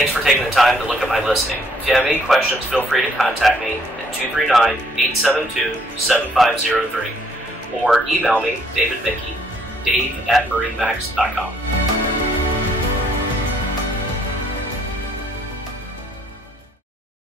Thanks for taking the time to look at my listing. If you have any questions, feel free to contact me at 239-872-7503 or email me, David Michie, dave@MarineMax.com.